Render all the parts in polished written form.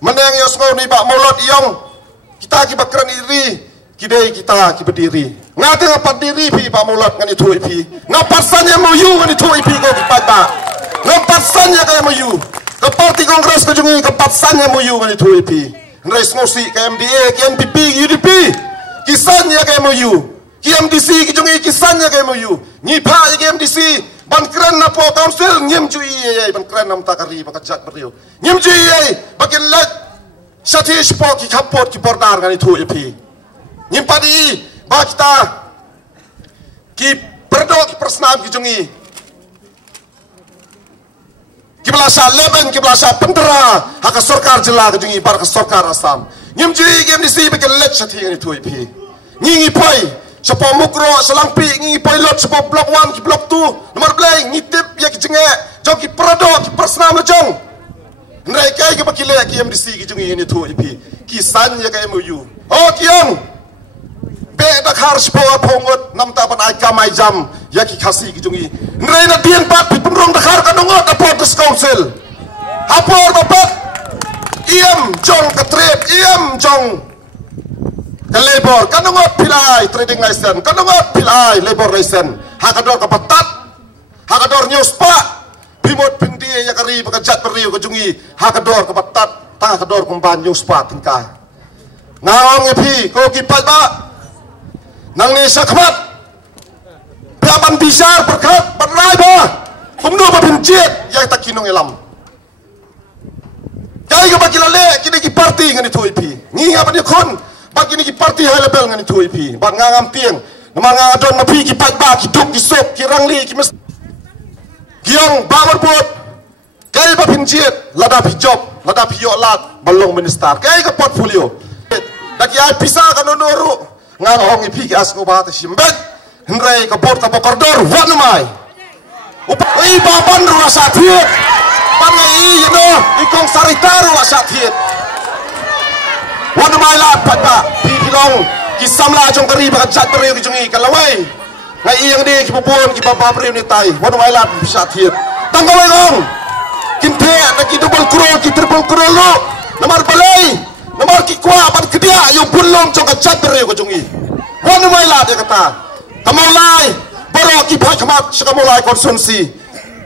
meneng yo semua ni bak molot iong kita ki bakran iri kidai kita ki berdiri ngati ngapat diri pi bak molot ngani tu pi ngapat sanya moyu ngani tu pi ko ki pada ngapat sanya kaya moyu ke parti kongres ke jungi kepat sanya moyu ngani tu pi rais ngosi ke MDA ke NPP UDP kisanya kaya moyu ki MDC ki jungi kisanya kaya moyu ni pa ke MDC ban keren na po council nyem cui ye ban keren nam takari bakajat beriu nyem cui ye bakin lek satish po ki kapot ki bordar ngani tu epi nyem padi ba kita ki perdok ki persnam ki jungi ki belasa leben ki belasa pentera hak sarkar jela ki jungi bar sarkar Assam nyem cui ke MDC bakin lek sati ngani tu epi nyingi pai Siapa mukro selangpi ngi pilot siapa blok 1 ki blok 2 nomor play ngitip ya ki jenge jong ki prado ki persnam le jong ndai kai ki bakile ki MDC ki jungi ni tu ipi ki san ya ka MOU kiong be da khar siapa pongot nam ta pan ai kamai jam ya ki khasi ki jungi ndai na dien pat pi penrong da khar ka nongot da potus council hapor bapak iem jong ka trip iem jong labor kanungot pilai trading license kanungot pilai labor license hakador kapatat hakador news pa bimot pindi ya kari bakajat beriu kejungi hakador kapatat tang hakador kumban news pa tingkah ngaong epi ko kipat ba nang ni sakmat piaban bisar berkat berai ba kumno ba pinjit yang tak kinong elam kai ka bakilale kini ki party ngani tu epi ngi apa ni kon bagi ni ki parti high level ngani tu ipi bang ngam tieng nama ngadon mapi ki pat ba ki duk ki sop ki rangli ki mes giong bangun put kai ba pinjit lada pi job lada pi yo lat balong minister kai ka portfolio daki ai pisa ka nonoru ngang hong ipi ki asku ba ta simbet hendrai ka bot ka pokordor wat mai upai ba ban ru sa thiet ban ngai no ikong saritaru sa thiet wan mai la pata pi pilong ki samla jong kari ba chat beriu ki jungi kalawai ngai yang di ki popon ki papa beriu ni tai wan mai la bisa thiet tanggalai gong kin the na ki double crow ki triple crow lo nomor balai nomor ki kwa ban kedia yo bulong jong ka chat beriu ki jungi wan mai la de kata kamolai baro ki phai khamat sakamolai konsumsi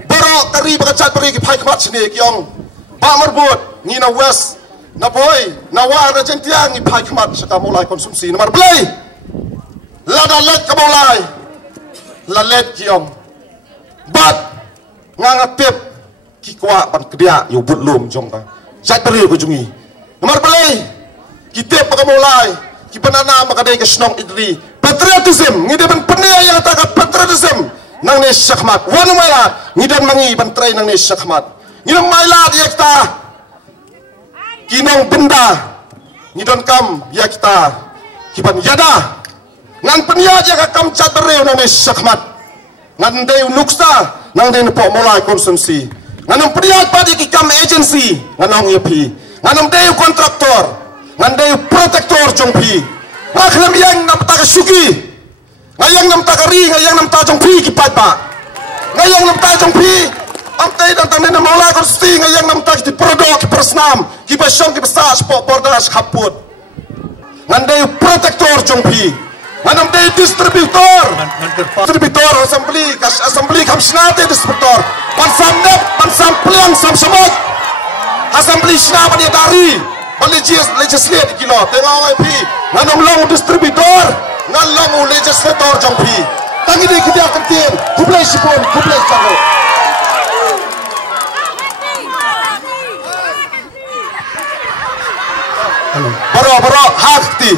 baro kari ba chat beriu ki phai khamat sini ki yong ba marbut ni na west na boy na wa na jentiang ni pai khamat saka mulai konsumsi nomor play lada let ka mulai la let kiom bat ngangatip ki kwa ban kedia yo butlum jong ta sat beri ko jungi nomor play ki tip ka mulai ki banana makadai ka snong idri patriotism ngi de ban pene yang ta ka patriotism nang ne sakmat wan mala ngi dan mangi ban trai nang ne sakmat ngi nang maila dia kita kinong benda ngidon kam ya kita kiban yada ngan penia ja ka kam chat bereu nang sakmat ngan deu nuksa nang de po mulai konsumsi ngan penia pa di ki kam agency ngan yepi ngan deu kontraktor ngan deu protektor jongpi ngaklam yang nam ta ka sugi ngayang nam ta ka ri ngayang nam ta jongpi ki pat ba ngayang nam ta jongpi angkai dan tanda nama mulai konsti ngayang nam tak di produk ki persnam ki basong ki besar sport bordas kaput ngandai protektor jongpi ngandam dai distributor assembly kam snate distributor ban sampliang sam semut assembly snapa dia dari legislate kilo tengok IP ngandam long distributor ngan long legislator jongpi tangi di kita kentin kublai sipon kublai calo Boro hakti